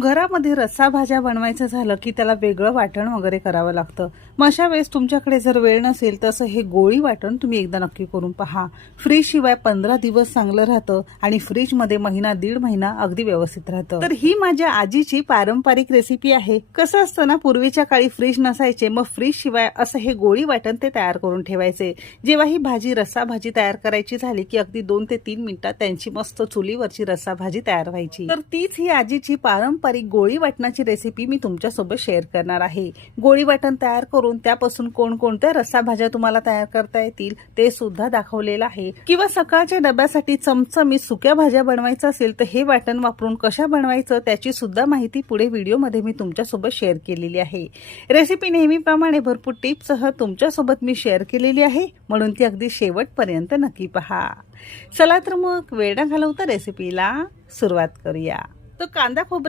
घरामध्ये रस्सा भाज्या बनवायचं झालं की त्याला वेगळं वाटण वगैरे करावं लागतं। मग अशा वेळेस तुमच्याकडे जर वेळ नसेल तसं हे गोळी वाटण तुम्ही एकदा नक्की करून पहा। फ्रीज शिवाय 15 दिवस चांगलं राहतं आणि फ्रीज मध्ये महिना दीड महिना अगदी व्यवस्थित राहतं। तर ही माझ्या आजीची पारंपरिक रेसिपी आहे। कसं असतं ना, पूर्वीच्या काळी फ्रीज नसायचे, मग फ्रीज शिवाय असं हे गोळी वाटण ते तयार करून ठेवायचे। जेव्हा ही भाजी रस्सा भाजी तयार करायची झाली की अगदी 2 ते 3 मिनिटात त्यांची मस्त चुलीवरची रस्सा भाजी तयार व्हायची। तर तीच ही आजीची पारंपरिक गोळी वाटणाची रेसिपी मी तुमच्यासोबत शेअर करणार आहे। गोळी वाटण तयार करून त्यापासून कोणकोणत्या रस्सा भाज्या तुम्हाला तयार करता येतील ते सुद्धा दाखवलेलं आहे। किंवा सकाळच्या डब्यासाठी चमचमीत सुक्या भाज्या बनवायचं असेल तर हे वाटण वापरून कशा बनवायचं त्याची सुद्धा माहिती पुढे व्हिडिओमध्ये मी तुमच्यासोबत शेअर केलेली आहे। रेसिपी नेहमीप्रमाणे भरपूर टिप्ससह तुमच्यासोबत मी शेअर केलेली आहे, म्हणून ती अगदी शेवटपर्यंत नक्की पहा। चला तर मग वेळ न घालवता रेसिपीला सुरुवात करूया। तो कांदा खोबरा